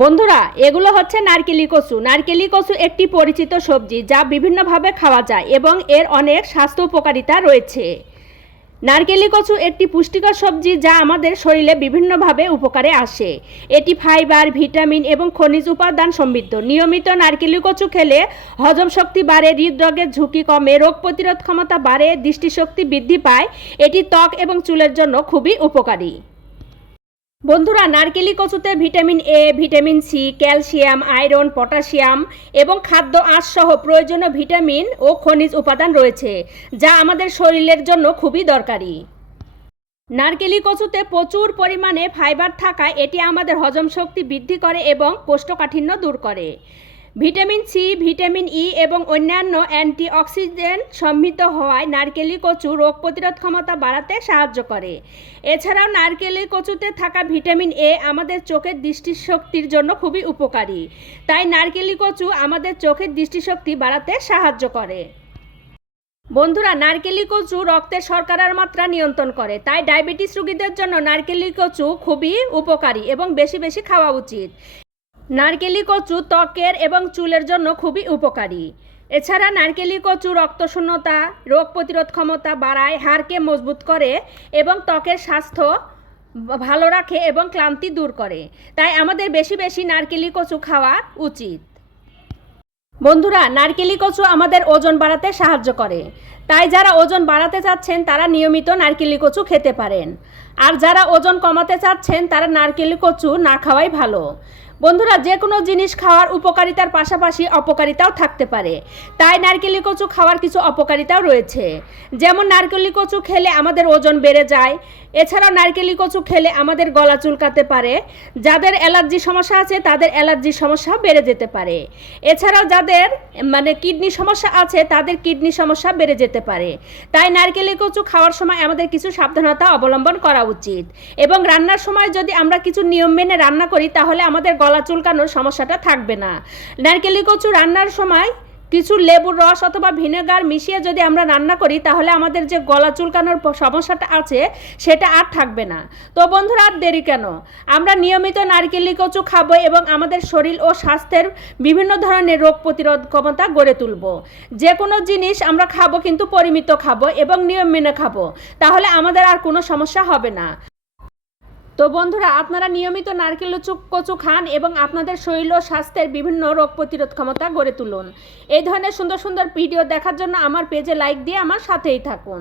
বন্ধুরা, এগুলো হচ্ছে নারকেলি কচু। নারকেলি কচু একটি পরিচিত সবজি যা বিভিন্নভাবে খাওয়া যায় এবং এর অনেক স্বাস্থ্য উপকারিতা রয়েছে। নারকেলি কচু একটি পুষ্টিকর সবজি যা আমাদের শরীরে বিভিন্নভাবে উপকারে আসে। এটি ফাইবার, ভিটামিন এবং খনিজ উপাদান সমৃদ্ধ। নিয়মিত নারকেলি কচু খেলে হজম শক্তি বাড়ে, হৃদরোগের ঝুঁকি কমে, রোগ প্রতিরোধ ক্ষমতা বাড়ে, দৃষ্টিশক্তি বৃদ্ধি পায়। এটি ত্বক এবং চুলের জন্য খুবই উপকারী। বন্ধুরা, নারকেলি কচুতে vitamin A vitamin C calcium, iron, potassium এবং খাদ্য আঁশ সহ প্রয়োজনীয় ভিটামিন ও খনিজ উপাদান রয়েছে, যা আমাদের শরীরের জন্য খুবই দরকারি। নারকেলি কচুতে প্রচুর পরিমাণে ফাইবার থাকায় এটি আমাদের হজম শক্তি বৃদ্ধি করে এবং কোষ্ঠকাঠিন্য দূর করে। ভিটামিন সি, ভিটামিন ই এবং অন্যান্য অ্যান্টিঅক্সিডেন্ট সমৃদ্ধ হওয়ায় নারকেলি কচু রোগ প্রতিরোধ ক্ষমতা বাড়াতে সাহায্য করে। এছাড়াও নারকেলি কচুতে থাকা ভিটামিন এ আমাদের চোখের দৃষ্টিশক্তির জন্য খুবই উপকারী। তাই নারকেলি কচু আমাদের চোখের দৃষ্টিশক্তি বাড়াতে সাহায্য করে। বন্ধুরা, নারকেলি কচু রক্তের শর্করার মাত্রা নিয়ন্ত্রণ করে। তাই ডায়াবেটিস রোগীদের জন্য নারকেলি কচু খুবই উপকারী এবং বেশি বেশি খাওয়া উচিত। নারকেলি কচু ত্বকের এবং চুলের জন্য খুবই উপকারী। এছাড়া নারকেলি কচু রক্তশূন্যতা, রোগ প্রতিরোধ ক্ষমতা বাড়ায়, হাড়কে মজবুত করে এবং ত্বকের স্বাস্থ্য ভালো রাখে এবং ক্লান্তি দূর করে। তাই আমাদের বেশি বেশি নারকেলি কচু খাওয়া উচিত। বন্ধুরা, নারকেলি কচু আমাদের ওজন বাড়াতে সাহায্য করে। তাই যারা ওজন বাড়াতে চাচ্ছেন, তারা নিয়মিত নারকেলি কচু খেতে পারেন। আর যারা ওজন কমাতে চাচ্ছেন, তারা নারকেলি কচু না খাওয়াই ভালো। বন্ধুরা, যে কোনো জিনিস খাওয়ার উপকারিতার পাশাপাশি অপকারিতাও থাকতে পারে। তাই নারকেলি কচু খাওয়ার কিছু অপকারিতাও রয়েছে। যেমন নারকেলি কচু খেলে আমাদের ওজন বেড়ে যায়, এছাড়াও নারকেলি কচু খেলে আমাদের গলা চুলকাতে পারে। যাদের অ্যালার্জি সমস্যা আছে, তাদের অ্যালার্জির সমস্যা বেড়ে যেতে পারে। এছাড়াও যাদের মানে কিডনি সমস্যা আছে, তাদের কিডনি সমস্যা বেড়ে যেতে পারে। তাই নারকেলি কচু খাওয়ার সময় আমাদের কিছু সাবধানতা অবলম্বন করা উচিত। এবং রান্নার সময় যদি আমরা কিছু নিয়ম মেনে রান্না করি, তাহলে আমাদের গলা চুলকানোর সমস্যাটা থাকবে না। নারকেলি কচু রান্নার সময় কিছু লেবুর রস অথবা ভিনেগার মিশিয়ে যদি আমরা রান্না করি, তাহলে আমাদের যে গলা চুলকানোর সমস্যাটা আছে, সেটা আর থাকবে না। তো বন্ধুরা, আর দেরি কেন? আমরা নিয়মিত নারকেলি কচু খাব এবং আমাদের শরীর ও স্বাস্থ্যের বিভিন্ন ধরনের রোগ প্রতিরোধ ক্ষমতা গড়ে তুলব। যে কোনো জিনিস আমরা খাব কিন্তু পরিমিত খাব এবং নিয়ম মেনে খাব। তাহলে আমাদের আর কোনো সমস্যা হবে না। তো বন্ধুরা, আপনারা নিয়মিত নারকেল কচু কচু খান এবং আপনাদের শরীর ও স্বাস্থ্যের বিভিন্ন রোগ প্রতিরোধ ক্ষমতা গড়ে তুলুন। এই ধরনের সুন্দর সুন্দর ভিডিও দেখার জন্য আমার পেজে লাইক দিয়ে আমার সাথেই থাকুন।